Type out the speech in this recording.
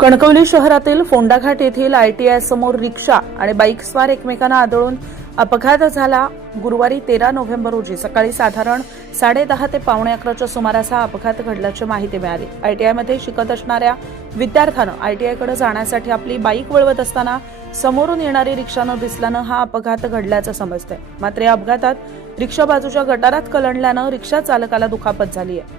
कणकवली शहरातील फोंडाघाट येथील आयटीआय समोर रिक्षा आणि बाईक स्वार एकमेकांना आदळून अपघात झाला. गुरुवारी तेरा नोव्हेंबर रोजी सकाळी साधारण साडेदहा ते पावणे अकराच्या सुमारास हा अपघात घडल्याची माहिती मिळाली. आयटीआयमध्ये शिकत असणाऱ्या विद्यार्थ्यानं आयटीआयकडे जाण्यासाठी आपली बाईक वळवत असताना समोरून येणारी रिक्षा न दिसल्यानं हा अपघात घडल्याचं समजतंय. मात्र या अपघातात रिक्षा बाजूच्या गटारात कलंडल्यानं रिक्षा चालकाला दुखापत झाली आहे